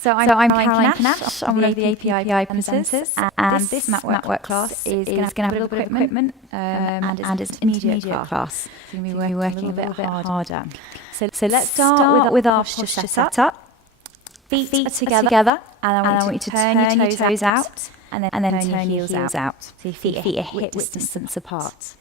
So I'm Caroline Kinash, I'm one of the API presenters, and this mat work class is going to have a little bit of equipment, and it's an intermediate class. So we're going to be working a little bit harder. So let's start with our posture setup. Feet are together, and I want you to turn your toes out, and then turn your heels out. So your feet are hip distance apart.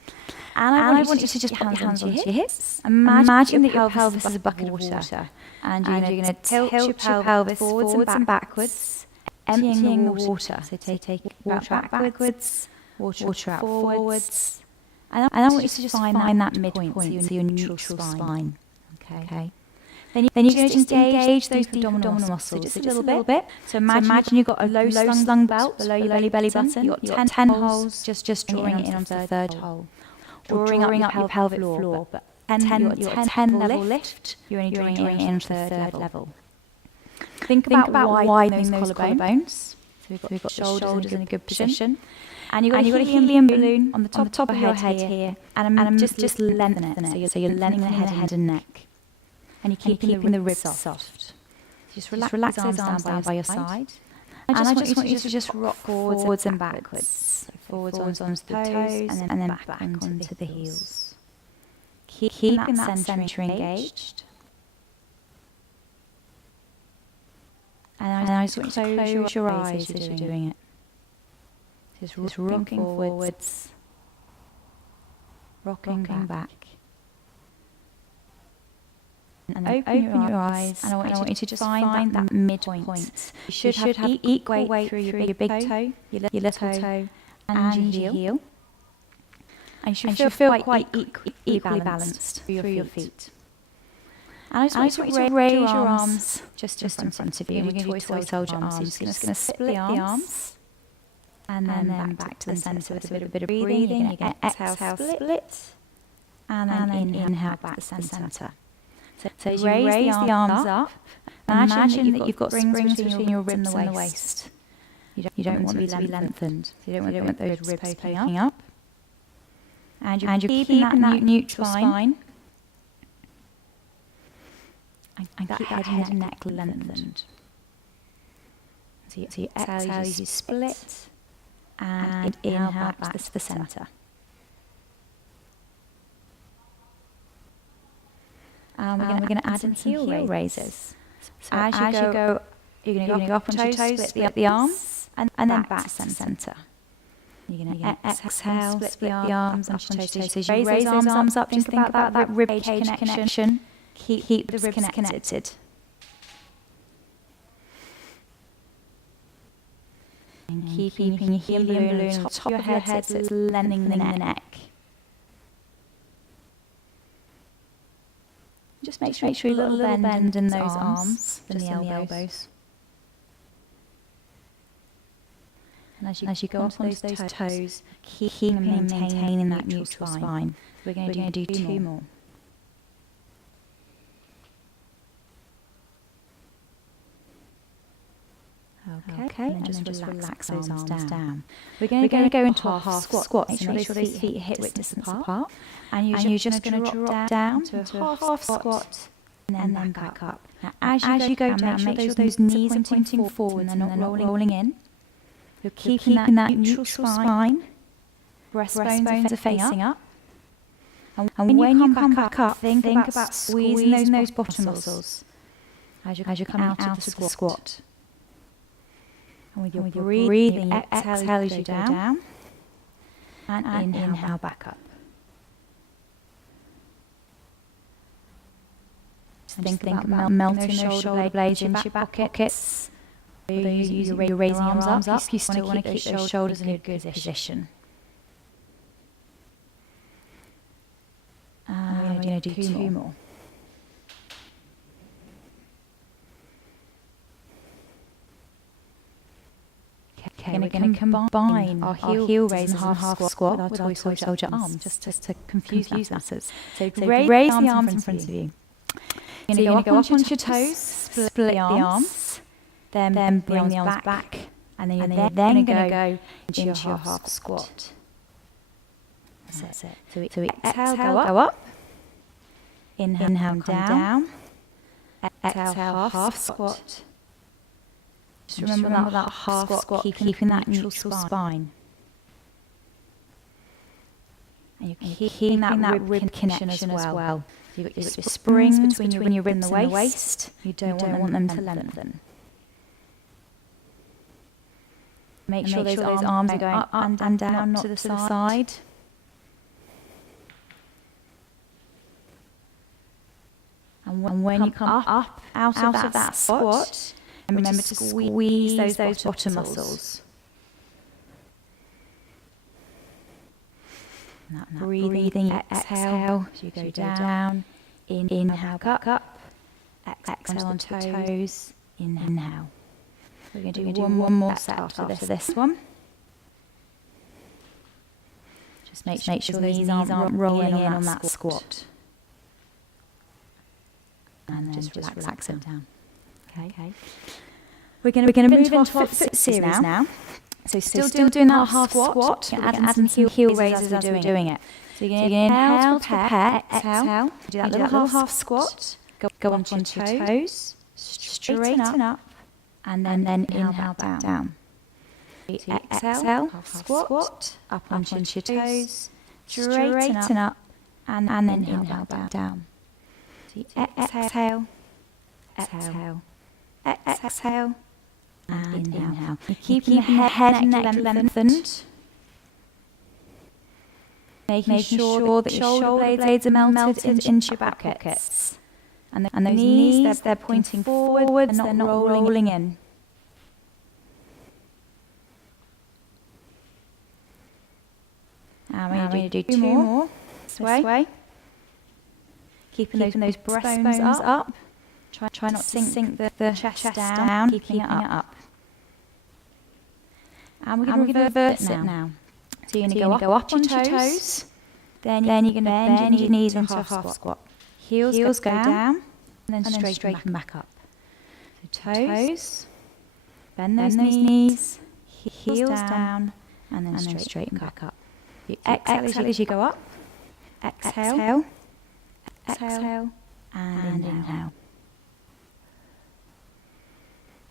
And I want you to just put your hands onto your hips. Imagine that your pelvis is a bucket of water. And you're going to tilt your pelvis forwards and backwards, emptying the water. So take water out backwards, water out forwards. And I want you to just find that midpoint, so your neutral spine. Okay. Then you're going to just engage those abdominal muscles just a little bit. So imagine you've got a low slung belt below your belly button. You've got 10 holes, just drawing it in onto the third hole. Drawing up your pelvic floor, but 10 level lift, you're only drawing it in onto the third level. Think about widening those collarbones. So we've got the shoulders in a good position. And you've got a helium balloon on the top of your head here. And just lengthen it. So you're lengthening the head and neck. And you're keeping the ribs soft. Just relax those arms down by your side. And I just want you to just rock forwards and backwards. So forwards onto the toes and then back onto the heels. Keeping that centre engaged. And I just want you to close your eyes as you're doing it. Just rocking forwards, rocking back. And open your eyes, and I want you to just find that midpoint. You should have equal weight through your big toe, your little toe, and your heel. And you should feel quite equally balanced through your feet. And I just want you to raise your arms just in front of you. We're going to do toy soldier arms. You're just going to split the arms, and then back to the centre with a bit of breathing. You're going to exhale, split, and then inhale back to the centre. So as you raise the arms up, imagine that you've got springs between your ribs and the waist. You don't want them to be lengthened. So you don't want those ribs poking up. And you're keeping that neutral spine. And keep that head and neck lengthened. So you exhale as you split, and inhale back to the centre. We're going to add in heel raises. So as you go, you're going to go up on your toes, split the arms, and then back to centre. You're going to exhale, split the arms onto your toes. So as you raise those arms up, just think about that rib cage connection. Keep the ribs connected. And keeping your helium balloon on top of your head, so it's lengthening the neck. Just make sure you little bend in those arms, just in the elbows. And as you go up onto those toes, keep maintaining that neutral spine. We're going to do two more. Okay, and then just relax those arms down. We're going to go into a half squat. Make sure those feet are hip distance apart. And you're just going to drop down to a half squat and then back up. Now, as you go down, make sure those knees are pointing forward and they're not rolling in. You're keeping that neutral spine. Breastbones are facing up. And when you come back up, think about squeezing those bottom muscles as you're coming out of the squat. And with your breathing, exhale as you go down, and inhale back up. Just think about melting those shoulder blades into your back pockets. You're raising your arms up. You still want to keep those shoulders in a good position. We're going to do two more. Okay, we're going to combine our heel raise and half squat with our toy soldier arms, just to confuse matters. So raise the arms in front of you. You're going to go up onto your toes, split the arms, then bring the arms back, and then you're then going to go into your half squat. That's it. So exhale, go up. Inhale, come down. Exhale, half squat. Just remember that half squat, keeping that neutral spine. And you're keeping that rib connection as well. So you've got your springs between your ribs and the waist. You don't want them to lengthen. Make sure those arms are going up and down, not to the side. And when you come up out of that squat, remember to squeeze those bottom muscles. And that breathing, exhale as you go down. Inhale, back up. Exhale onto the toes. Inhale. We're going to do one more set after this one. Just make sure those knees aren't rolling in on that squat. And then just relax them down. Okay. We're going to move into our foot series now. So still doing that half squat. Add some heel raises as we're doing it. So you're going to inhale, prepare, exhale. Do that little half squat. Go up onto your toes. Straighten up. And then inhale back down. Exhale, half squat. Up onto your toes. Straighten up. And then inhale back down. So exhale, exhale, exhale, and inhale. Keeping the head and neck lengthened. Making sure that your shoulder blades are melted into your back pockets. And those knees, they're pointing forwards, they're not rolling in. And we're going to do two more this way. Keeping those breastbones up. Try not to sink the chest down, keeping it up. And we're going to reverse it now. So you're going to go up on your toes. Then you're going to bend your knees into a half squat. Heels go down, and then straighten back up. So toes, bend those knees, heels down, and then straighten back up. You exhale as you go up. Exhale. Exhale and inhale.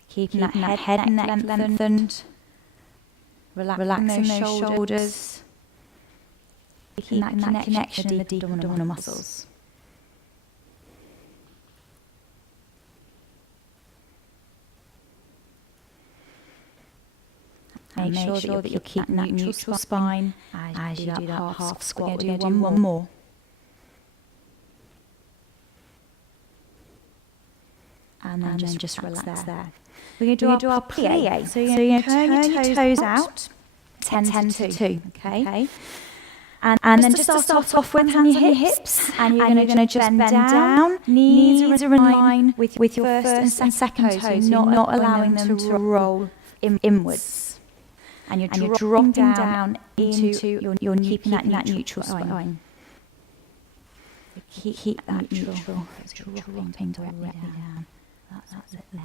Keeping that head and neck lengthened. Relaxing those shoulders. Keeping that connection in the deep abdominal muscles. Make sure that you're keeping that neutral spine as you do that half squat. We're going to do one more. And then just relax there. We're going to do our plie. So you're going to turn your toes out, 10 to 2. Okay. And then just start off with hands on your hips. And you're going to just bend down. Knees are in line with your first and second toes. You're not allowing them to roll inwards. And you're dropping down into your keeping that neutral spine. Keep that neutral. It's dropping directly down. That's it there.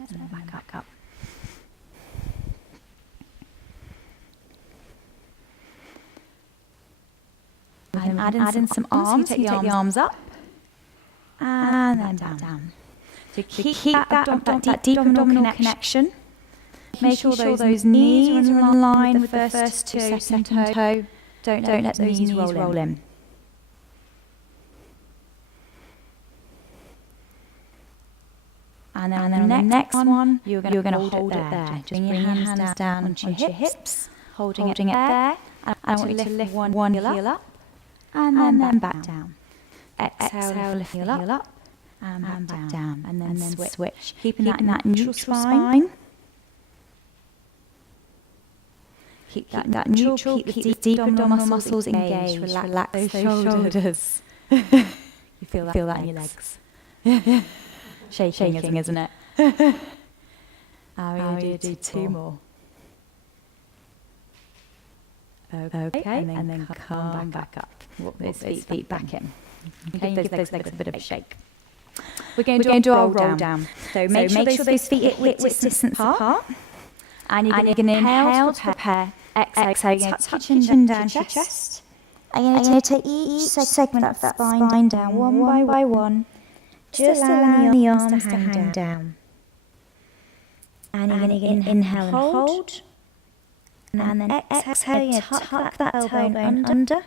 Let's back up. Add in some arms. So you take the arms up and then back down. So keep that deep abdominal connection. Make sure those knees are in line with the first toe, second toe. Don't let those knees roll in. And then on the next one, you're going to hold it there. Just bring your hands down onto your hips, holding it there. And I want you to lift one heel up, and then back down. Exhale, lift heel up, and back down. And then switch. Keeping that neutral spine. Keep that neutral, keep the deep abdominal muscles engaged. Relax those shoulders. You feel that in your legs. Shaking, isn't it? We're going to do two more. Okay, and then come back up. Walk those feet back in. Okay, give those legs a bit of a shake. We're going to do our roll down. So make sure those feet hip distance apart. And you're going to inhale to prepare. Exhale, you're going to touch your chin down to your chest. And you're going to take each segment of that spine down one by one. Just allow the arms to hang down. And you're going to inhale and hold. And then exhale, you're going to tuck that tailbone under.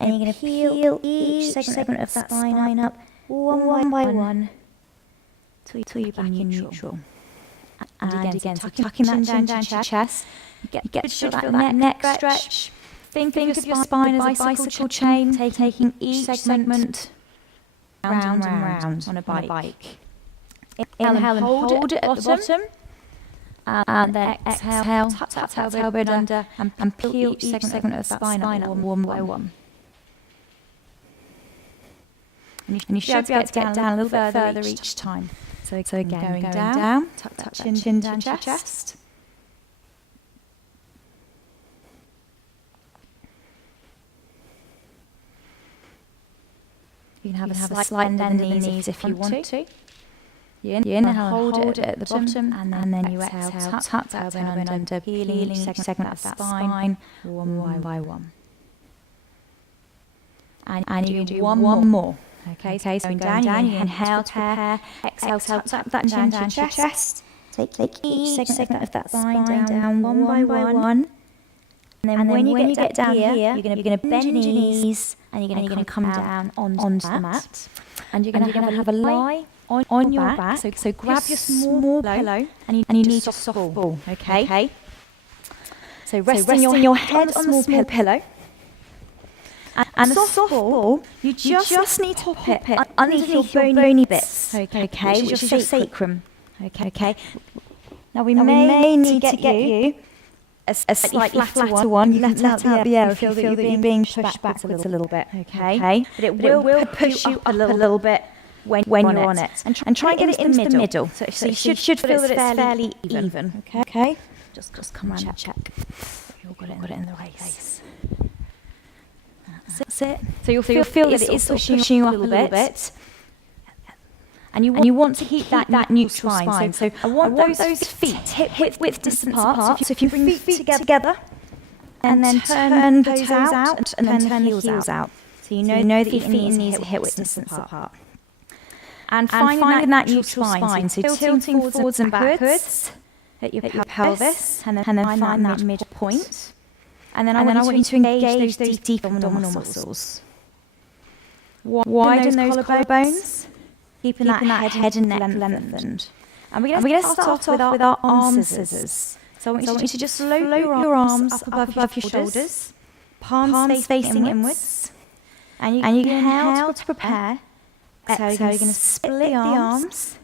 And you're going to peel each segment of that spine up one by one till you're back in neutral. And again, so tucking that chin down to your chest. Get that neck stretch. Think of your spine as a bicycle chain, taking each segment round and round on a bike. Inhale and hold it at the bottom. And then exhale, tuck that tailbone under and peel each segment of that spine up one by one. And you should be able to get down a little bit further each time. So again, going down, tuck that chin down to your chest. You can have a slight bend in the knees if you want to. You inhale, hold it at the bottom, and then you exhale, tuck that tailbone under, peeling each segment of that spine one by one. And you do one more. Okay, so going down, you inhale to prepare, exhale, tuck that chin down to your chest. Take each segment of that spine down one by one. And then when you get down here, you're going to bend your knees, and you're going to come down onto the mat. And you're going to have a lie on your back. So grab your small pillow, and you need your soft ball. Okay? So resting your head on the small pillow. And the soft ball, you just need to pop it underneath your bony bits, okay, which is your sacrum. Okay. Now we may need to get you a slightly flatter one. You let out the air if you feel that you're being pushed backwards a little bit. Okay. But it will push you up a little bit when you're on it. And try and get it into the middle. So you should feel that it's fairly even. Okay. Just come around and check. You've got it in the right place. That's it. So you'll feel that it is pushing you up a little bit. And you want to keep that neutral spine. So I want those feet hip width distance apart. So if you bring feet together and then turn the toes out and then turn the heels out. So you know that your feet and knees are hip width distance apart. And finding that neutral spine. So tilting forwards and backwards at your pelvis and then find that midpoint. And then I want you to engage those deep abdominal muscles. Widen those collarbones, keeping that head and neck lengthened. And we're going to start off with our arm scissors. So I want you to just float your arms up above your shoulders, palms facing inwards. And you can inhale to prepare. Exhale, you're going to split the arms.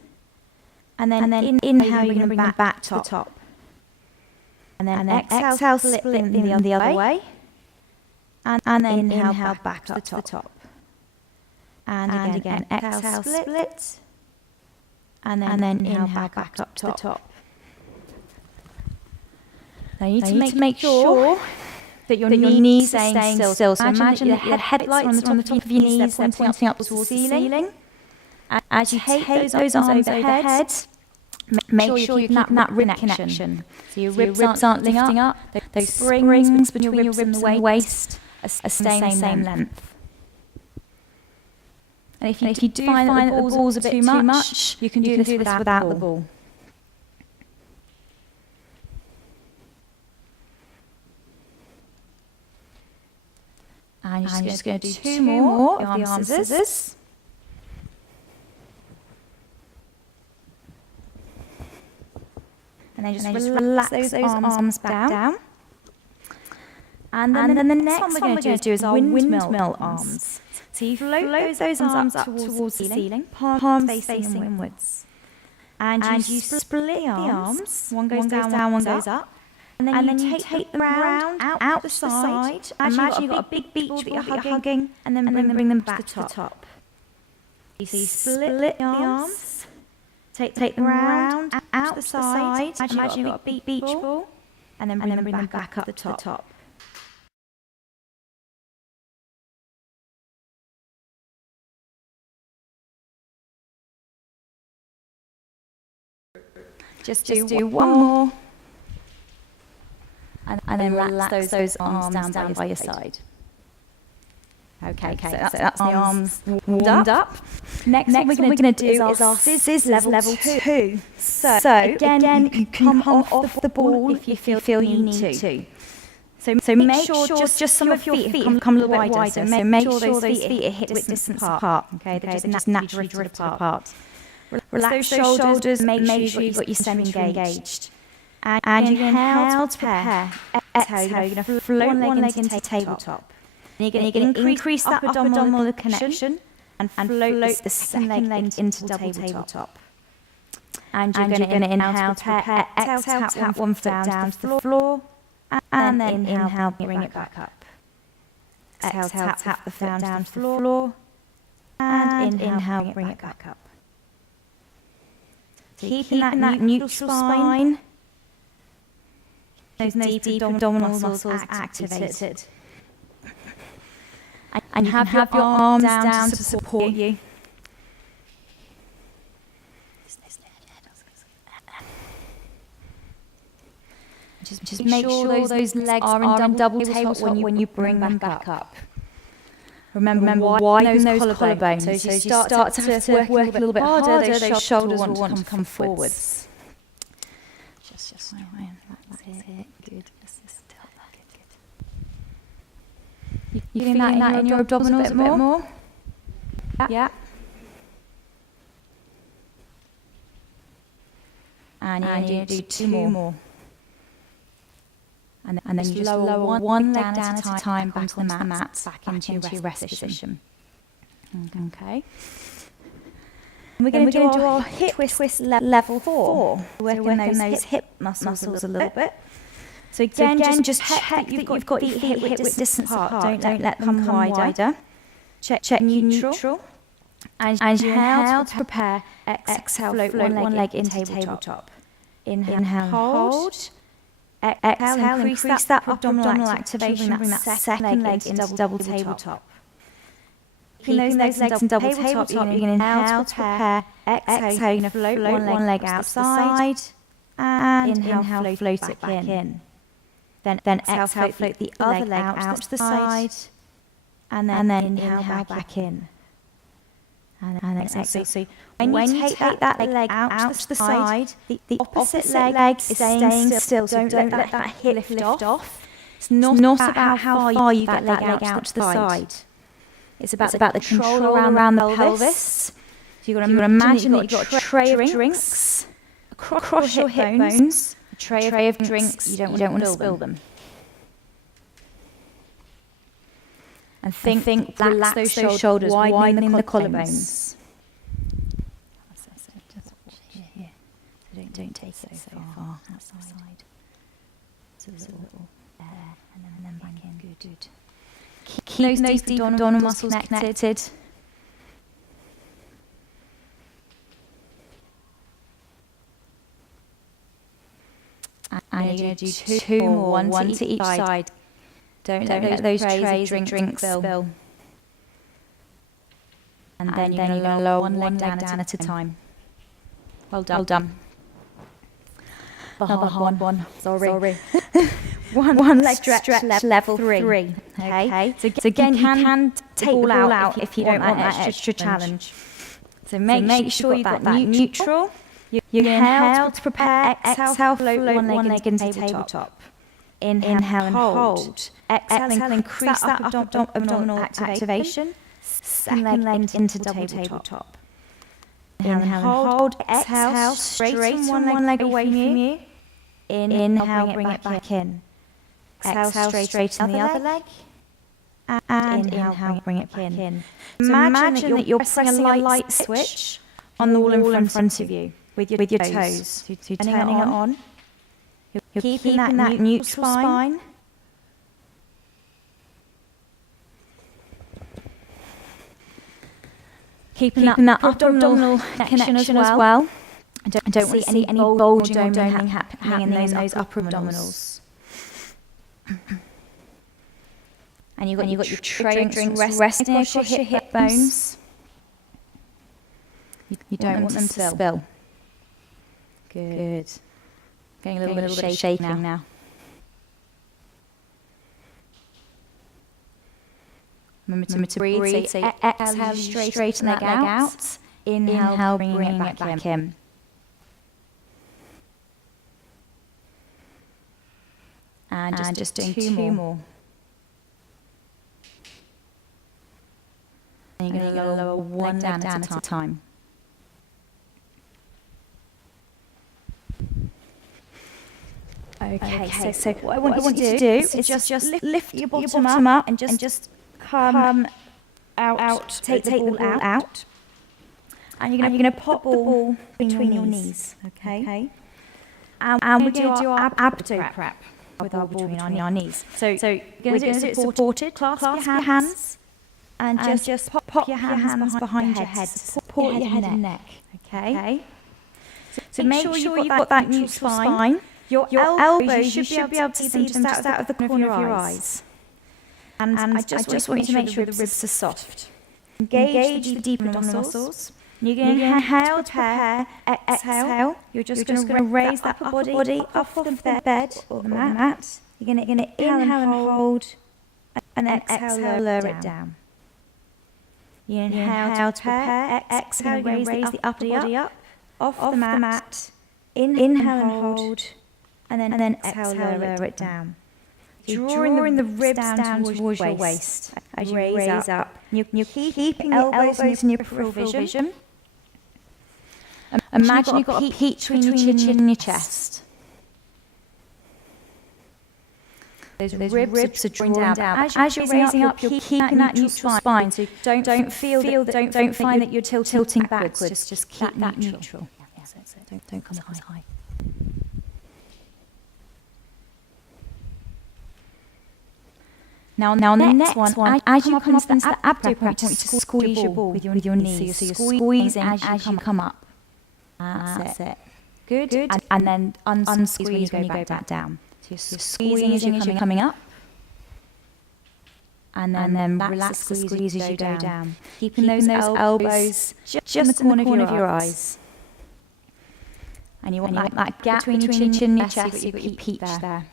And then inhale, you're going to bring them back to the top. And then exhale, split them the other way. And then inhale back up to the top. And again, exhale, split. And then inhale back up to the top. Now you need to make sure that your knees are staying still. So imagine that your headlights are on the top of your knees, they're pointing up towards the ceiling. As you take those arms overhead, make sure you're keeping that rib connection. So your ribs aren't lifting up. Those springs between your ribs and the waist are staying the same length. And if you do find that the ball's a bit too much, you can do this without the ball. And you're just going to do two more of the arm scissors. And then just relax those arms back down. And then the next one we're going to do is our windmill arms. So you float those arms up towards the ceiling, palms facing inwards. And you split the arms. One goes down, one goes up. And then you take them round out the side. Imagine you've got a big beach ball that you're hugging, and then bring them back to the top. So you split the arms, take them round out the side. Imagine you've got a big beach ball, and then bring them back up to the top. Just do one more. And then relax those arms down by your side. Okay, so that's the arms warmed up. Next what we're going to do is our scissors level 2. So again, you can come off the ball if you feel you need to. So make sure just some of your feet come a little bit wider. So make sure those feet are hip distance apart. Okay, they're just naturally drifted apart. Relax those shoulders, make sure you've got your center engaged. And you inhale to prepare. Exhale, you're going to float one leg into tabletop. And you're going to increase that upper abdominal connection and float the second leg into double tabletop. And you're going to inhale to prepare. Exhale, tap one foot down to the floor. And then inhale, bring it back up. Exhale, tap the foot down to the floor. And inhale, bring it back up. Keeping that neutral spine. Those deep abdominal muscles activated. And you have your arms down to support you. Just make sure those legs are in double tabletop when you bring them back up. Remember widen those collarbones. So as you start to work a little bit harder, those shoulders will want to come forwards. Just widen. That's it. Good. You feeling that in your abdominals a bit more? Yeah. And you're going to do 2 more. And then you just lower one leg down at a time back onto the mat, back into your rest position. Okay. And we're going to do our hip twist level 4. Working those hip muscles a little bit. So again, just check that you've got your feet hip distance apart. Don't let them come wider. Check neutral. As you inhale to prepare, exhale, float one leg into tabletop. Inhale, hold. Exhale, increase that abdominal activation, bring that second leg into double tabletop. Keeping those legs in double tabletop, you're going to inhale to prepare. Exhale, you're going to float one leg outside. And inhale, float it back in. Then exhale, float the other leg out to the side. And then inhale back in. And then exhale. So when you take that leg out to the side, the opposite leg is staying still. So don't let that hip lift off. It's not about how far you get that leg out to the side. It's about the control around the pelvis. So you've got to imagine that you've got a tray of drinks across your hip bones. A tray of drinks. You don't want to spill them. And think relax those shoulders, widening the collarbones. Don't take it so far outside. So there's a little air, and then back in. Good. Keep those deep abdominal muscles connected. And you're going to do 2 more, one to each side. Don't let those trays of drinks spill. And then you're going to lower one leg down at a time. Well done. One. Sorry. one leg stretch level 3. Okay. So again, you can take all out if you don't want that extra challenge. So make sure you've got that neutral. You inhale to prepare. Exhale, float one leg into tabletop. Inhale and hold. Exhale, increase that abdominal activation. Second leg into double tabletop. Inhale and hold. Exhale, straighten one leg away from you. Inhale, bring it back in. Exhale, straighten the other leg. And inhale, bring it back in. So imagine that you're pressing a light switch on the wall in front of you with your toes. So you're turning it on. You're keeping that neutral spine. Keeping that abdominal connection as well. I don't want to see any bulging or doming happening in those upper abdominals. And you've got your tray of drinks resting across your hip bones. You don't want them to spill. Good. Getting a little bit shaking now. Remember to breathe. So exhale, straighten that leg out. Inhale, bringing it back in. And just doing two more. And you're going to lower one leg down at a time. Okay, so what I want you to do is just lift your bottom up and just come out, take the ball out. And you're going to pop the ball between your knees, okay? And we're going to do our abdo prep with our ball between our knees. So you're going to do it supported, clasp your hands, and just pop your hands behind your head, support your head and neck, okay? So make sure you've got that neutral spine. Your elbows, you should be able to see them just out of the corner of your eyes. And I just want you to make sure the ribs are soft. Engage the deep abdominal muscles. You're going to inhale to prepare, exhale. You're just going to raise that upper body off the bed or the mat. You're going to inhale and hold, and then exhale, lower it down. You inhale to prepare, exhale, raise the upper body up, off the mat. Inhale and hold, and then exhale, lower it down. So drawing the ribs down towards your waist as you raise up. You're keeping the elbows in your peripheral vision. Imagine you've got a peach between your chin and your chest. Those ribs are drawn down. As you're raising up, you're keeping that neutral spine. So don't find that you're tilting backwards. Just keep that neutral. Don't come as high. Now on the next one, as you come up into the abdo prep, I want you to squeeze your ball with your knees. So you're squeezing as you come up. That's it. Good. And then unsqueeze when you go back down. So you're squeezing as you're coming up. And then relax the squeeze as you go down. Keeping those elbows just in the corner of your eyes. And you want that gap between your chin and your chest, you've got your peach there.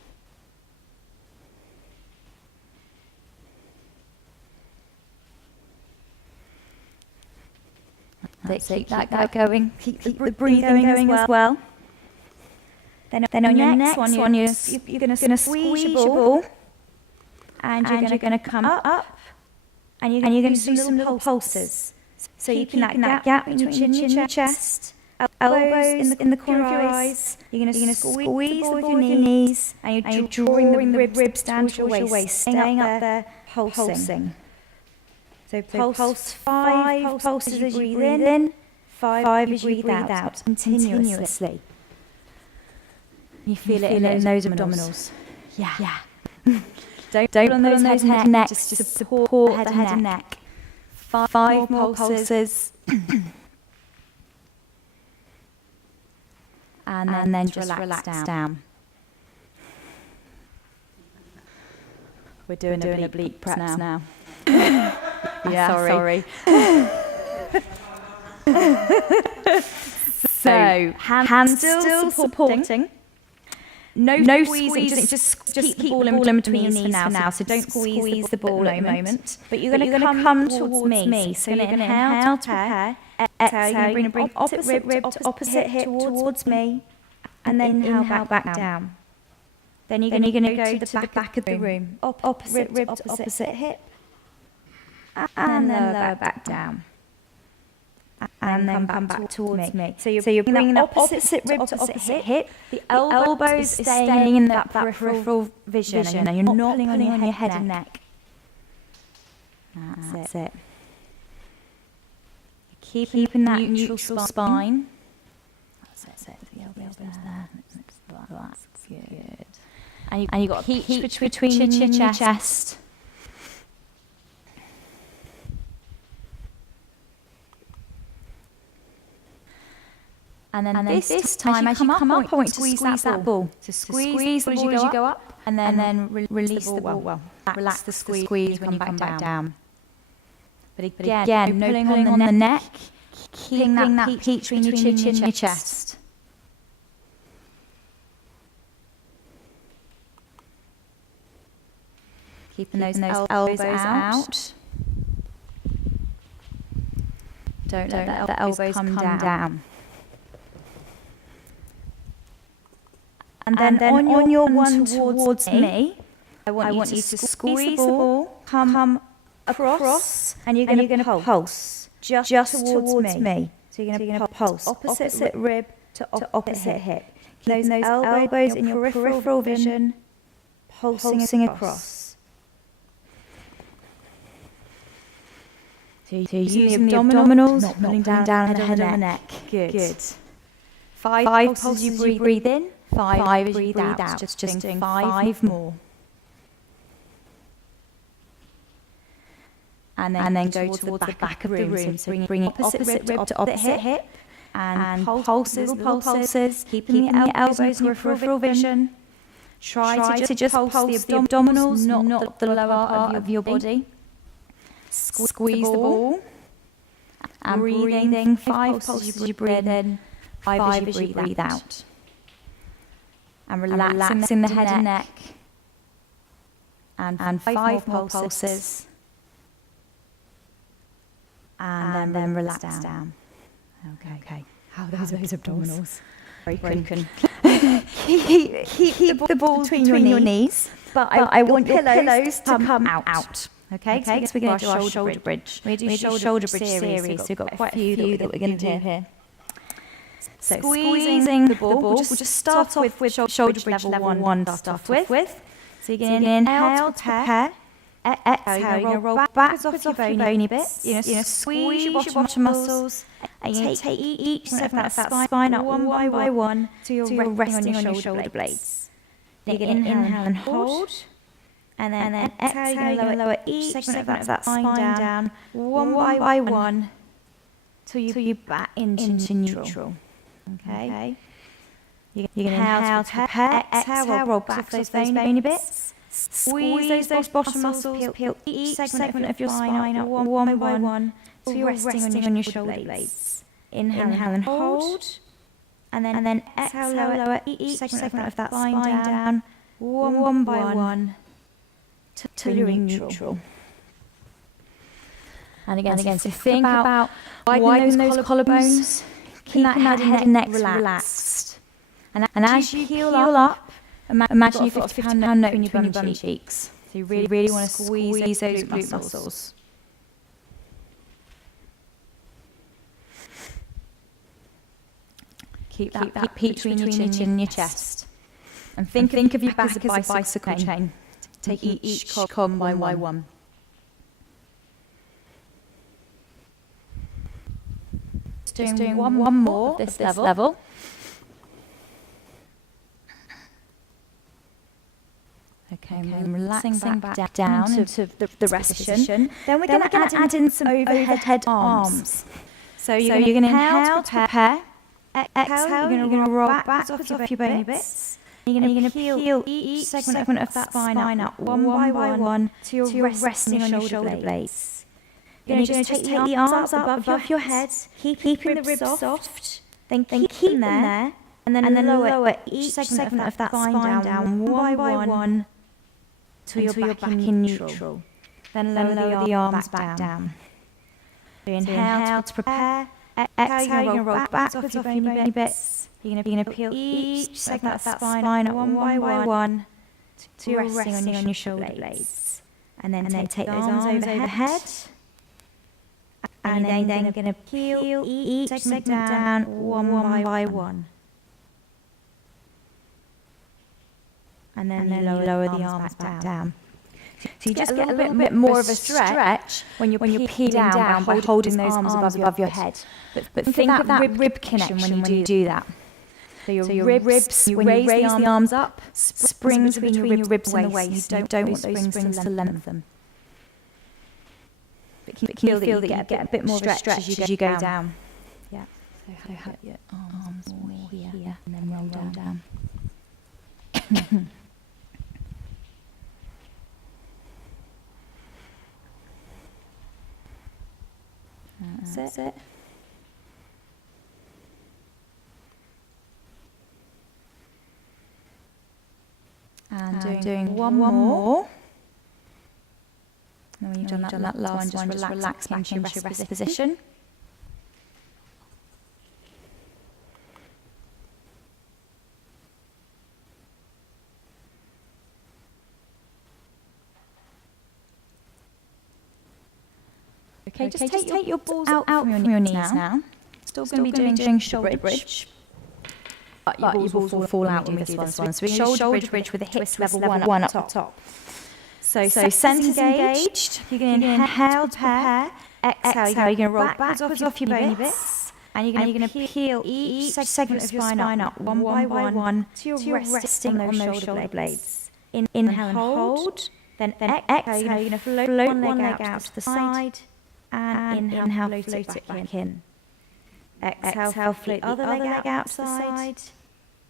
Keep that going. Keep the breathing going as well. Then on your next one, you're going to squeeze your ball, and you're going to come up, and you're going to do some little pulses. So you keep that gap between your chin and your chest, elbows in the corner of your eyes. You're going to squeeze the ball with your knees, and you're drawing the ribs down to your waist, staying up there, pulsing. So pulse 5 pulses as you breathe in, 5 as you breathe out, continuously. You feel it in those abdominals. Yeah. Don't pull on those head and neck, just support the head and neck. 5 more pulses. and then just relax down. We're doing oblique preps now. Yeah, sorry. So, hands still supporting. No squeezing, just keep the ball in between your knees for now. So don't squeeze the ball at the moment. But you're going to come towards me. So you're going to inhale to prepare. Exhale, you're going to bring opposite rib to opposite hip towards me. And then inhale back down. Then you're going to go to the back of the room. Opposite rib to opposite hip. And then lower back down. And then come back towards me. So you're bringing that opposite rib to opposite hip. The elbows are staying in that peripheral vision. And you're not pulling on your head and neck. That's it. Keeping that neutral spine. That's it. The elbows there. That's good. And you've got a peach between your chin and your chest. And then this time, as you come up, I want you to squeeze that ball. So squeeze the ball as you go up, and then release the ball. Well, relax the squeeze when you come back down. But again, no pulling on the neck, keeping that peach between your chin and your chest. Keeping those elbows out. Don't let the elbows come down. And then on your one towards me, I want you to squeeze the ball, come across, and you're going to pulse just towards me. So you're going to pulse opposite rib to opposite hip. Keeping those elbows in your peripheral vision, pulsing across. So you're using the abdominals, not pulling down the head and neck. Good. 5 pulses you breathe in, 5 as you breathe out. Just doing 5 more. And then go towards the back of the room. So bring opposite rib to opposite hip. And pulses, keeping the elbows in your peripheral vision. Try to just pulse the abdominals, not the lower part of your body. Squeeze the ball. And breathing 5 pulses as you breathe in, 5 as you breathe out. And relaxing the head and neck. And 5 more pulses. And then relax down. Okay. How are those abdominals? Broken. keep the ball between your knees. But I want your pillows to come out. Okay, so we're going to do our shoulder bridge. We're going to do shoulder bridge series. So we've got quite a few that we're going to do here. So squeezing the ball. We'll just start off with shoulder bridge level 1 to start off with. So you're going to inhale to prepare. Exhale, you're going to roll backwards off your bony bits. You're going to squeeze your bottom muscles. And you take each segment of that spine up one by one till you're resting on your shoulder blades. Then you're going to inhale and hold. And then exhale, you're going to lower each segment of that spine down one by one till you back into neutral. Okay? You're going to inhale to prepare. Exhale, roll back off those bony bits. Squeeze those bottom muscles, peel each segment of your spine up one by one till you're resting on your shoulder blades. Inhale and hold. And then exhale, lower each segment of that spine down one by one till you're neutral. And again, so think about widening those collarbones, keeping that head and neck relaxed. And as you heal up, imagine you've got a £50 note between your bum cheeks. So you really want to squeeze those glute muscles. Keep that peak between your chin and your chest. And think of your back as a bicycle chain. Take each cog one by one. Just doing one more of this level. Okay, and relaxing back down into the rest position. Then we're going to add in some overhead arms. So you're going to inhale to prepare. Exhale, you're going to roll backwards off your bony bits. You're going to peel each segment of that spine up one by one till you're resting on your shoulder blades. You're going to just take the arms up above your head, keeping the ribs soft, then keep them there, and then lower each segment of that spine down one by one till you're back in neutral. Then lower the arms back down. So inhale to prepare. Exhale, you're going to roll backwards off your bony bits. You're going to peel each segment of that spine up one by one till you're resting on your shoulder blades. And then take those arms overhead. And then you're going to peel each segment down one by one. And then lower the arms back down. So you just get a little bit more of a stretch when you're peeling down by holding those arms above your head. But think of that rib connection when you do that. So your ribs, you raise the arms up, springs between your ribs and the waist. You don't want those springs to lengthen. But feel that you get a bit more of a stretch as you go down. Yeah. So have your arms more here and then roll down. That's it. And doing one more. And when you've done that last one, just relax back into your rest position. Okay, just take your balls out from your knees now. Still going to be doing shoulder bridge. But your balls will fall out when we do this one. So we're going to shoulder bridge with a hips level 1 up top. So centers engaged. You're going to inhale to prepare. Exhale, you're going to roll backwards off your bony bits. And you're going to peel each segment of your spine up one by one till you're resting on those shoulder blades. Inhale and hold. Then exhale, you're going to float one leg out to the side. And inhale, float it back in. Exhale, float the other leg out to the side.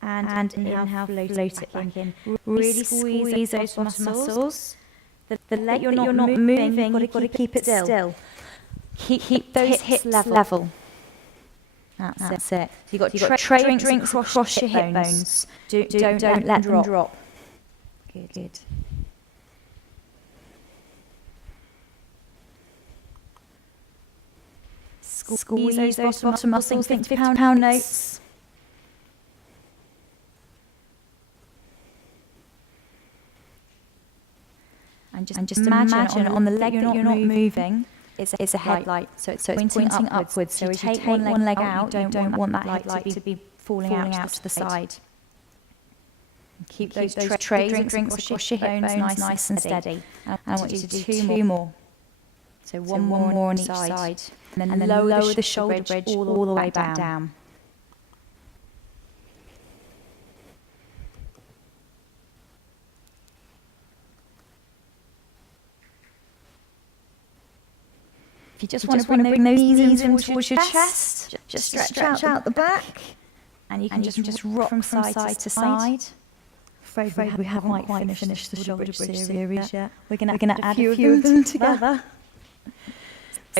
And inhale, float it back in. Really squeeze those bottom muscles. The leg that you're not moving, you've got to keep it still. Keep those hips level. That's it. So you've got to drink across your hip bones. Don't let them drop. Good. Squeeze those bottom muscles. Think £50 notes. And just imagine on the leg that you're not moving, it's a headlight. So it's pointing upwards. So as you take one leg out, you don't want that headlight to be falling out to the side. Keep those trays of drinks across your hip bones nice and steady. And I want you to do two more. So one more on each side. And then lower the shoulder bridge all the way back down. If you just want to bring those knees in towards your chest, just stretch out the back. And you can just rock from side to side. Afraid we haven't quite finished the shoulder bridge series yet. We're going to add a few of them together.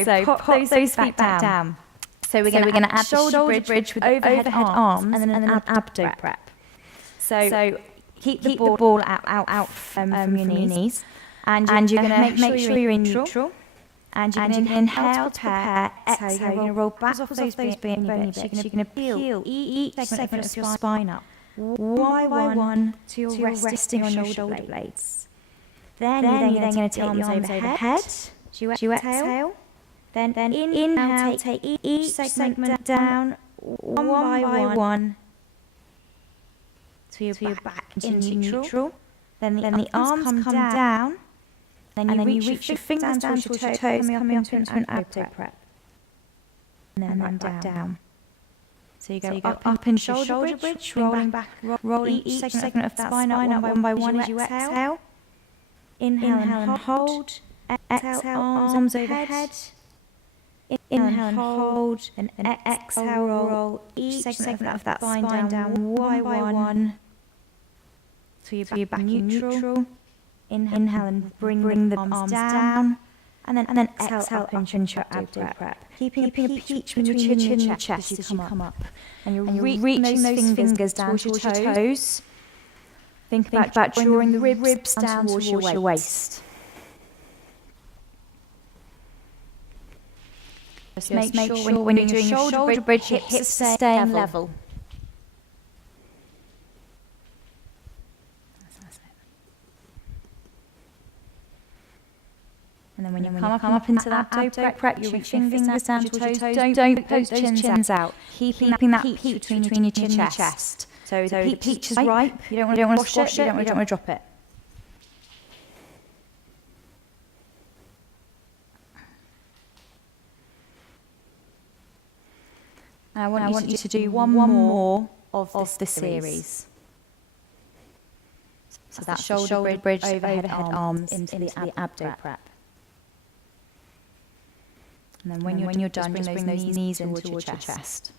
So pop those feet back down. So we're going to add shoulder bridge with overhead arms and then an abdo prep. So keep the ball out from your knees. And you're going to make sure you're in neutral. And you're going to inhale to prepare. Exhale, you're going to roll back off those bony bits. You're going to peel each segment of your spine up. One by one till you're resting on your shoulder blades. Then you're going to take the arms overhead. As you exhale. Then inhale, take each segment down one by one till you're back into neutral. Then the arms come down. Then you reach your fingers down towards your toes, coming up into an abdo prep. And then back down. So you go up into shoulder bridge, rolling back, rolling each segment of that spine up one by one as you exhale. Inhale and hold. Exhale, arms overhead. Inhale and hold. And exhale, roll each segment of that spine down one by one. So you're back in neutral. Inhale and bring the arms down. And then exhale up into your abdo prep. Keeping a peach between your chin and your chest as you come up. And you're reaching those fingers down towards your toes. Think about drawing the ribs down towards your waist. Just make sure when you're doing your shoulder bridge, your hips are staying level. And then when you come up into that abdo prep, you're reaching fingers down towards your toes. Don't poke those chins out. Keeping that peach between your chin and your chest. So the peach is ripe. You don't want to squash it. You don't want to drop it. And I want you to do one more of this series. So that's shoulder bridge, overhead arms into the abdo prep. And then when you're done, just bring those knees in towards your chest.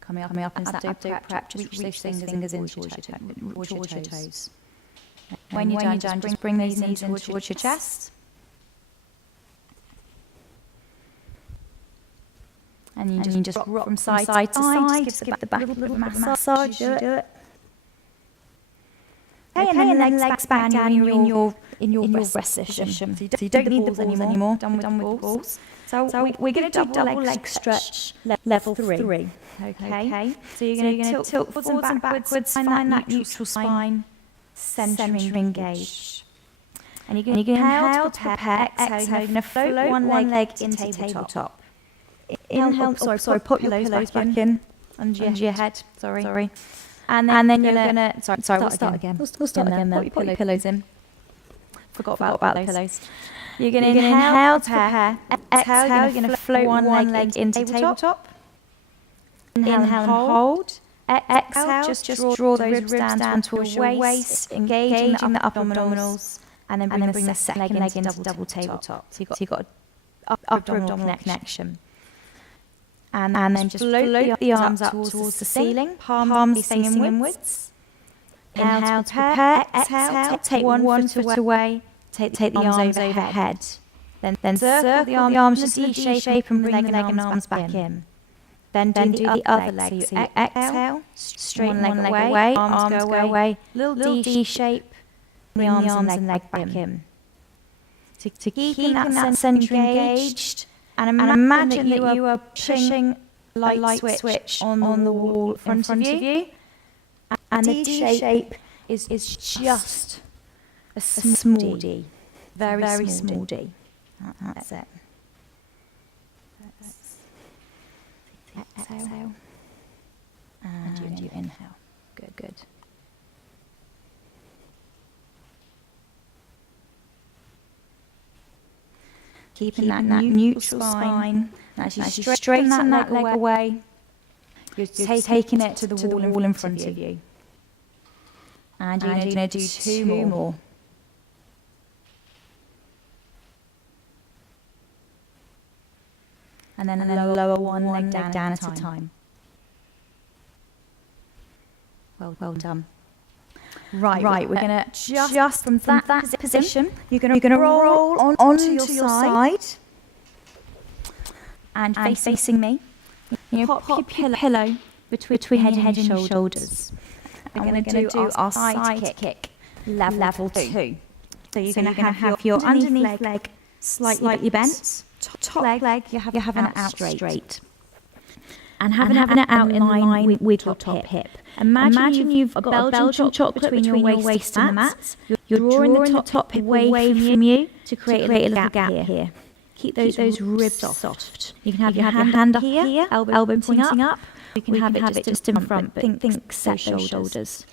Coming up into that abdo prep, just reach those fingers in towards your toes. When you're done, just bring those knees in towards your chest. And you just rock from side to side. Just give the back a little massage. Do it. Okay, and then legs back down. You're in your rest position. So you don't need the balls anymore. Done with balls. So we're going to do double leg stretch level 3. Okay. So you're going to tilt forwards and backwards. Find that neutral spine. Center engaged. And you're going to inhale to prepare. Exhale, you're going to float one leg into tabletop. Inhale, sorry, put your pillows back in under your head. Sorry. And then you're going to, sorry, we'll start again. We'll start again then. Put your pillows in. Forgot about the pillows. You're going to inhale to prepare. Exhale, you're going to float one leg into tabletop. Inhale and hold. Exhale, just draw those ribs down towards your waist, engaging the upper abdominals, and then bring the second leg into double tabletop. So you've got upper abdominal connection. And then just float the arms up towards the ceiling, palms facing inwards. Inhale to prepare. Exhale, take one foot away, take the arms overhead. Then circle the arms in a D shape and bring the leg and arms back in. Then do the other leg. So you exhale, straighten one leg away, arms go away, little D shape, bring the arms and leg back in. To keeping that centre engaged, and imagine that you are pushing a light switch on the wall in front of you, and the D shape is just a small D, very small D. That's it. Exhale. And you inhale. Good. Keeping that neutral spine. As you straighten that leg away, you're taking it to the wall in front of you. And you're going to do two more. And then lower one leg down at a time. Well done. Right. We're going to just from that position, you're going to roll onto your side and facing me. You pop your pillow between your head and your shoulders. We're going to do our side kick level 2. So you're going to have your underneath leg slightly bent. Top leg, you're having it out straight. And having it out in line with your top hip. Imagine you've got a Belgian chocolate between your waist and the mat. You're drawing the top hip away from you to create a little gap here. Keep those ribs soft. You can have your hand up here, elbow pointing up. You can have it just in front, but think set those shoulders.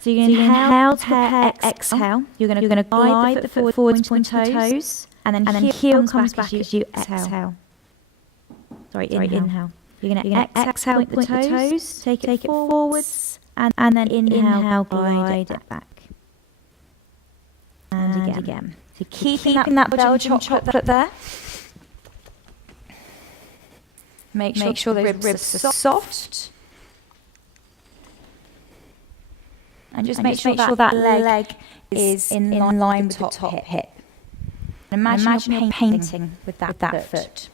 So you're going to inhale to prepare, exhale. You're going to glide the foot forwards, point the toes. And then heel comes back as you exhale. Inhale. You're going to exhale, point the toes, take it forwards, and then inhale, glide it back. And again. So keeping that Belgian chocolate there. Make sure those ribs are soft. And just make sure that leg is in line with the top hip. Imagine you're painting with that foot.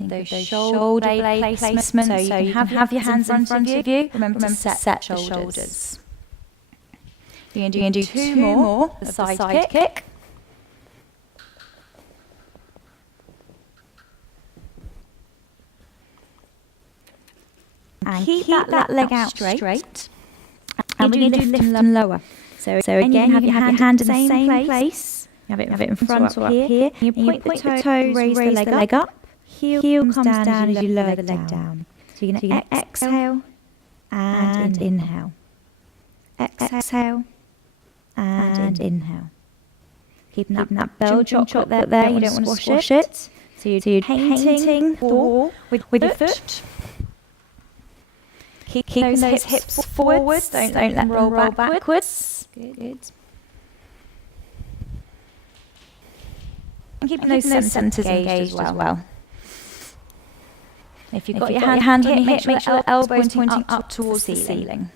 Those shoulder blade placement, so you can have your hands in front of you. Remember to set the shoulders. You're going to do two more, the side kick. And keep that leg out straight. And we're going to do lift and lower. So again, you have your hand in the same place. You have it in front or up here. You point the toes, raise the leg up. Heel comes down as you lower the leg down. So you're going to exhale and inhale. Exhale and inhale. Keeping that Belgian chocolate there. You don't want to squash it. So you're painting the wall with your foot. Keeping those hips forwards. Don't let them roll backwards. Good. And keeping those centres engaged as well. If you've got your hand on your hip, make sure the elbows pointing up towards the ceiling.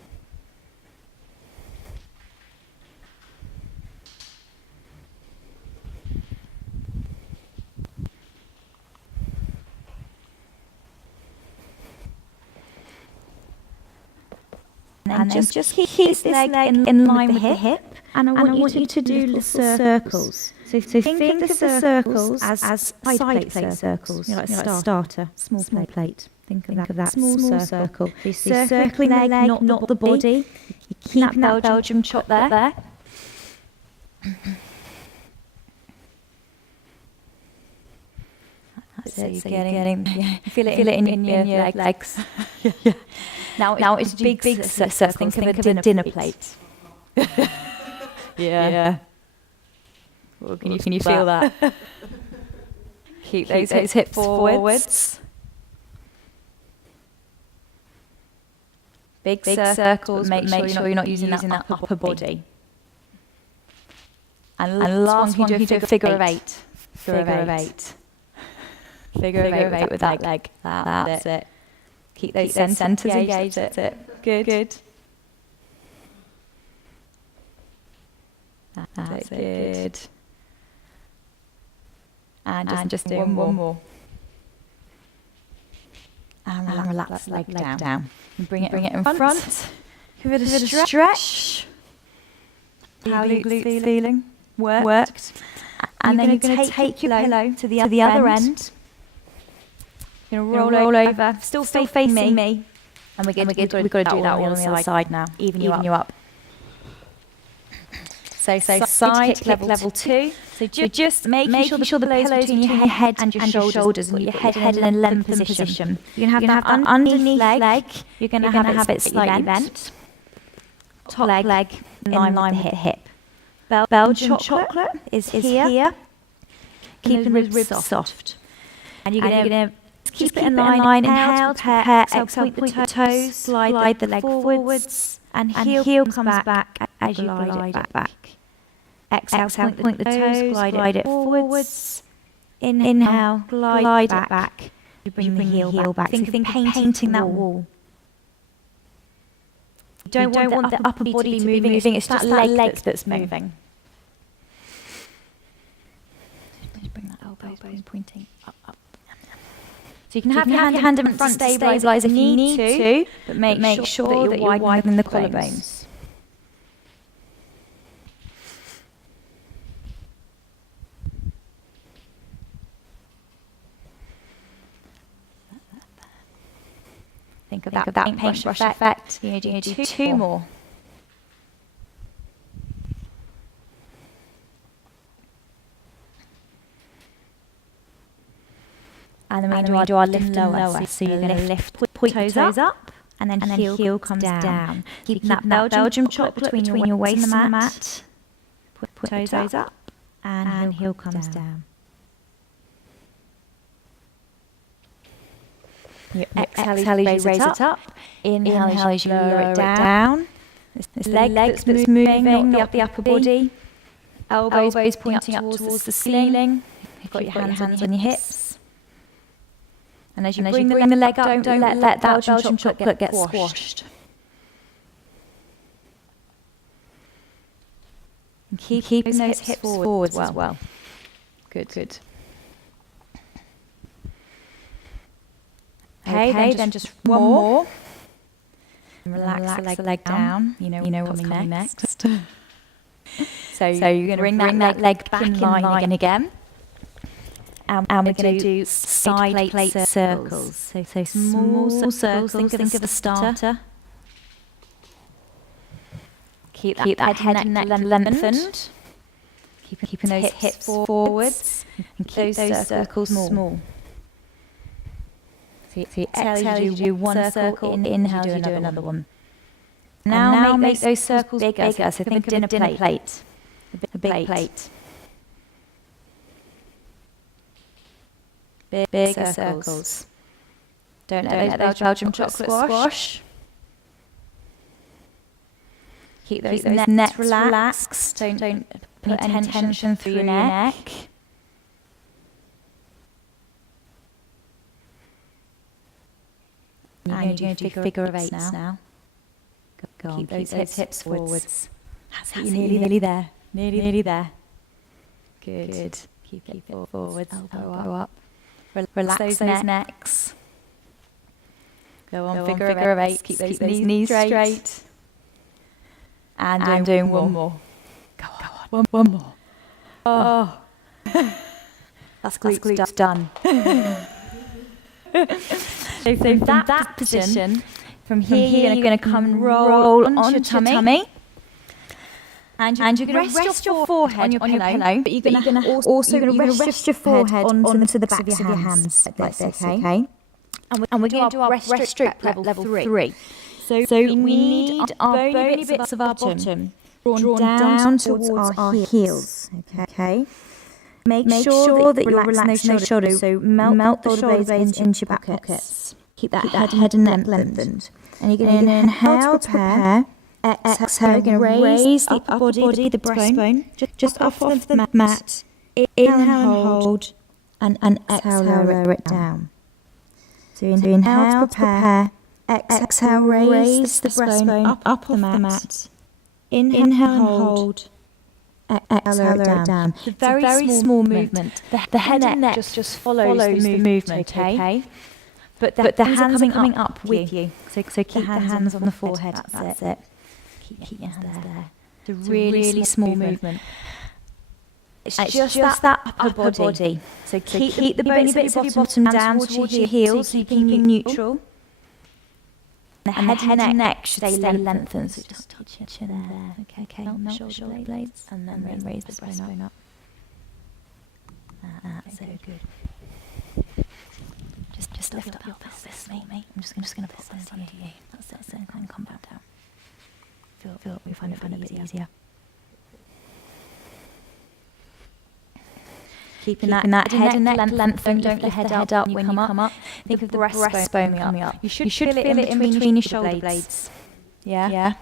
And then just keep this leg in line with the hip. And I want you to do little circles. So think of the circles as side plate circles, like a starter, small plate. Think of that small circle. So you're circling the leg, not the body. You're keeping that Belgium chop there. That's it. So you're getting feel it in your legs. Yeah. Now it's big circles. Think of a dinner plate. Yeah. Well, can you feel that? Keep those hips forwards. Big circles, but make sure you're not using that upper body. And last one, you do a figure of eight. Figure of eight with that leg. That's it. Keep those centers engaged. That's it. Good. That's it. Good. And just doing one more. And relax the leg down. And bring it in front. Give it a stretch. How are you glutes feeling? Worked. And then you're going to take your pillow to the other end. You're going to roll over. Still facing me. And we've got to do that on the other side now. Even you up. So side kick level 2. So just making sure the pillow's between your head and your shoulders, and your head in a length position. You're going to have that underneath leg. You're going to have it slightly bent. Top leg in line with the hip. Belgian chocolate is here. Keeping the ribs soft. And you're going to keep it in line. Inhale, prepare, exhale, point the toes, slide the leg forwards, and heel comes back as you glide it back. Exhale, point the toes, glide it forwards. Inhale, glide it back. You bring the heel back. Think painting that wall. You don't want the upper body to be moving, it's just that leg that's moving. Just bring that elbows pointing up. So you can have your hand in front to stabilise if you need to, but make sure that you're widening the collarbones. Think of that paintbrush effect. You're going to do two more. And then we're going to do our lift and lower. So you're going to lift, point the toes up, and then heel comes down. Keeping that Belgian chocolate between your waist and the mat. Put toes up, and heel comes down. You exhale as you raise it up. Inhale as you lower it down. This leg that's moving, not the upper body. Elbows pointing up towards the ceiling. You've got your hands on your hips. And as you bring the leg up, don't let that Belgian chocolate get squashed. And keeping those hips forwards as well. Good. Okay, then just one more. Relax the leg down. You know what's coming next. So you're going to bring that leg back in line again. And we're going to do side plate circles. So small circles. Think of a starter. Keep that head and neck lengthened. Keeping those hips forwards. And keep those circles small. So you exhale, you do one circle, inhale, you do another one. Now make those circles bigger. So think of a dinner plate. A big plate. Bigger circles. Don't let those Belgian chocolate squash. Keep those necks relaxed. Don't put any tension through your neck. You're going to do figure of eights now. Go on, keep those hips forwards. That's it, you're nearly there. Nearly there. Good. Keep it forwards. Elbow up. Relax those necks. Go on, figure of eights. Keep those knees straight. And doing one more. Go on. One more. Oh. That's glutes done. So from that position, from here you're going to come and roll onto your tummy. And you're going to rest your forehead on your pillow, but you're going to also rest your forehead onto the backs of your hands, like this, okay? And we're going to do our breaststroke level 3. So we need our bony bits of our bottom drawn down towards our heels, okay? Make sure that you're relaxing those shoulders, so melt the shoulder blades into your back pockets. Keep that head and neck lengthened. And you're going to inhale to prepare. Exhale, you're going to raise the upper body, the breastbone, just off the mat. Inhale and hold, and exhale, lower it down. So inhale to prepare. Exhale, raise the breastbone up off the mat. Inhale and hold. Exhale, lower it down. It's a very small movement. The head and neck just follows the movement, okay? But the hands are coming up with you. So keep the hands on the forehead. That's it. Keep your hands there. It's a really small movement. It's just that upper body. So keep the bony bits of your bottom down towards your heels, keeping you neutral. And the head and neck should stay lengthened. So just touch your there. Okay. Melt the shoulder blades. And then raise the breastbone up. That's so good. Just lift up your pelvis, mate. I'm just going to put this under you. That's it. And come back down. Feel we find it a bit easier. Keeping that head and neck lengthened. Don't lift the head up when you come up. Think of the breastbone coming up. You should feel it in between your shoulder blades. Yeah.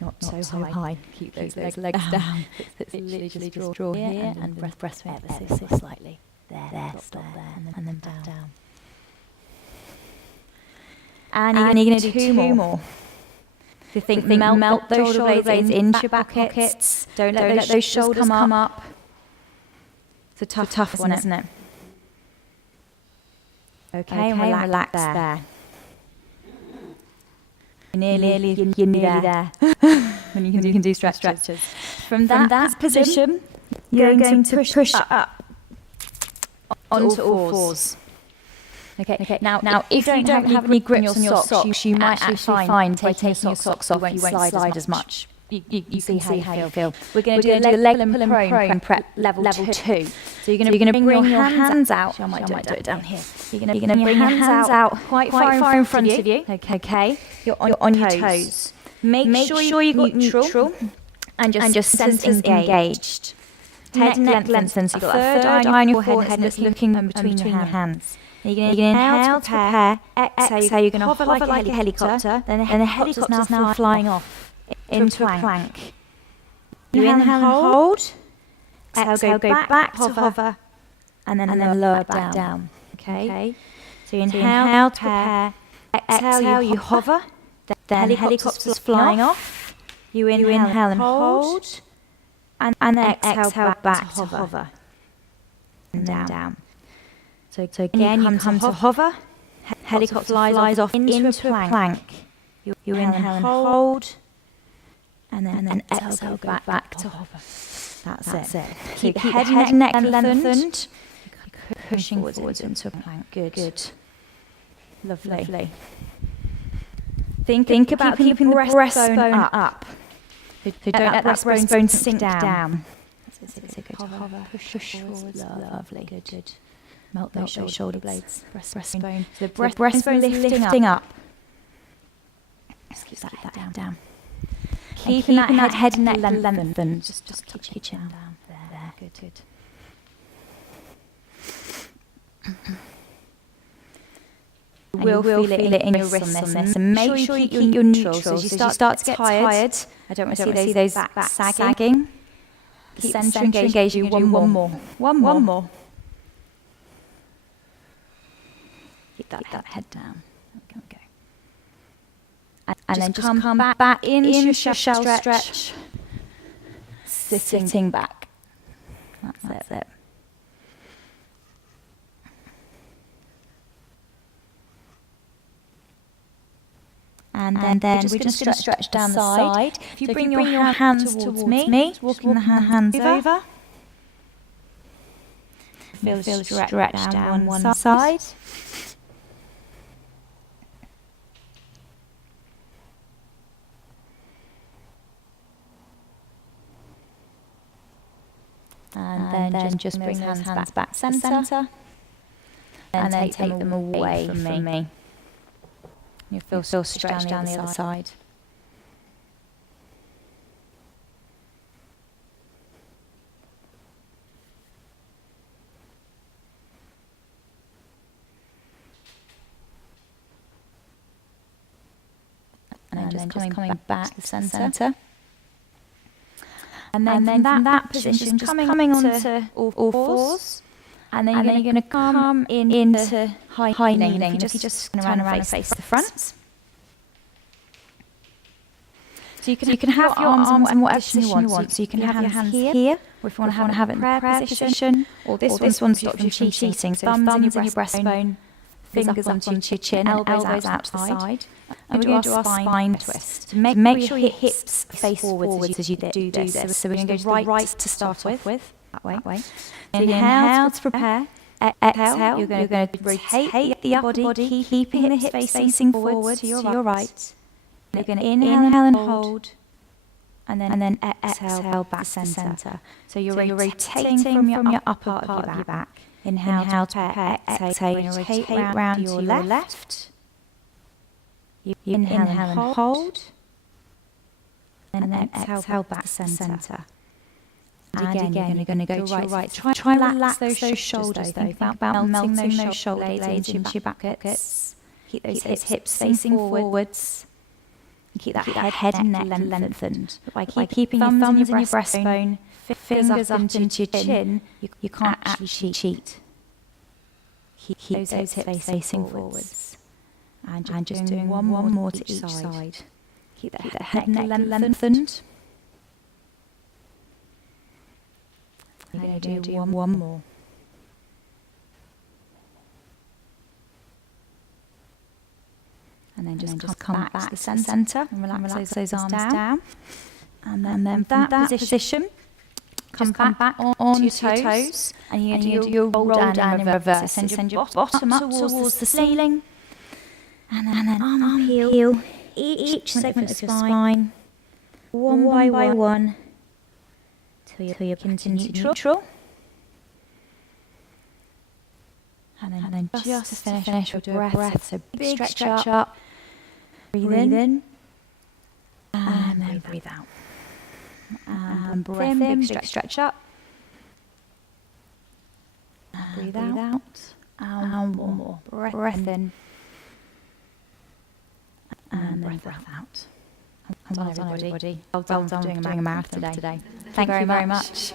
Not so high. Keep those legs down. It's literally just draw here and breastbone ever so slightly. There, stop there, and then down. And you're going to do two more. So think melt those shoulder blades into your back pockets. Don't let those shoulders come up. It's a tough one, isn't it? Okay, and relax there. You're nearly there. When you can do stretches. From that position, you're going to push up onto all fours. Okay. Now, if you don't have any grips on your socks, you might actually find by taking your socks off, you won't slide as much. You can see how you feel. We're going to do a leg pull and prone prep level 2. So you're going to bring your hands out. I might do it down here. You're going to bring your hands out quite far in front of you. Okay. You're on your toes. Make sure you've got neutral and your centers engaged. Head and neck lengthened. So you've got a third eye on your forehead that's looking between your hands. You're going to inhale to prepare. Exhale, you're going to hover like a helicopter. Then the helicopter's now flying off into a plank. You inhale and hold. Exhale, go back to hover. And then lower back down. Okay? So you inhale to prepare. Exhale, you hover. The helicopter's flying off. You inhale and hold. And then exhale back to hover. And down. So again, you come to hover. Helicopter flies off into a plank. You inhale and hold. And then exhale back to hover. That's it. Keep head and neck lengthened. Pushing forwards into a plank. Good. Lovely. Think about keeping the breastbone up. So don't let that breastbone sink down. So go to hover. Push forwards. Lovely. Good. Melt those shoulder blades. Breastbone. So the breastbone lifting up. Just keep that head down. Keeping that head and neck lengthened. Just keep your chin down. There. Good. You will feel it in your wrists on this. And make sure you keep your neutral. So as you start to get tired, I don't want to see those backs sagging. Keep the centre engaged. You do one more. Keep that head down. Okay. And then just come back into your shell stretch. Sitting back. That's it. And then we're just going to stretch down the side. If you bring your hands towards me, walking the hands over. Feel stretch down one side. And then just bring those hands back to centre. And then take them away from me. You'll feel stretched down the other side. And then just coming back to the centre. And then from that position, just coming onto all fours. And then you're going to come into high kneeling. If you just turn around and face the front. So you can have your arms in whatever position you want. So you can have your hands here, or if you want to have it in prayer position. Or this one stops you from cheating. So thumbs in your breastbone, fingers up onto your chin, elbows out to the side. And we're going to do our spine twist. So make sure your hips face forwards as you do this. So we're going to go right to start off with. That way. Inhale to prepare. Exhale. You're going to rotate the upper body, keeping the hips facing forward to your right. You're going to inhale and hold. And then exhale back to centre. So you're rotating from your upper part of your back. Inhale to prepare. Exhale. Rotate round to your left. You inhale and hold. And then exhale back to centre. And again, you're going to go to your right. Try and relax those shoulders, though. Think about melting those shoulder blades into your back pockets. Keep those hips facing forwards. And keep that head and neck lengthened. But by keeping your thumbs in your breastbone, fingers up into your chin, you can't actually cheat. Keep those hips facing forwards. And just doing one more to each side. Keep that head and neck lengthened. You're going to do one more. And then just come back to the centre and relax those arms down. And then from that position, come back on your toes. And you're going to do your roll down in reverse. So send your bottom up towards the ceiling. And then arm heel each segment of your spine, one by one, till you're into neutral. And then just to finish, we'll do a breath. So big stretch up, breathe in, and then breathe out. And breath in, big stretch up, breathe out, and one more. Breath in, and then breath out. Well done, everybody. Well done doing a marathon today. Thank you very much.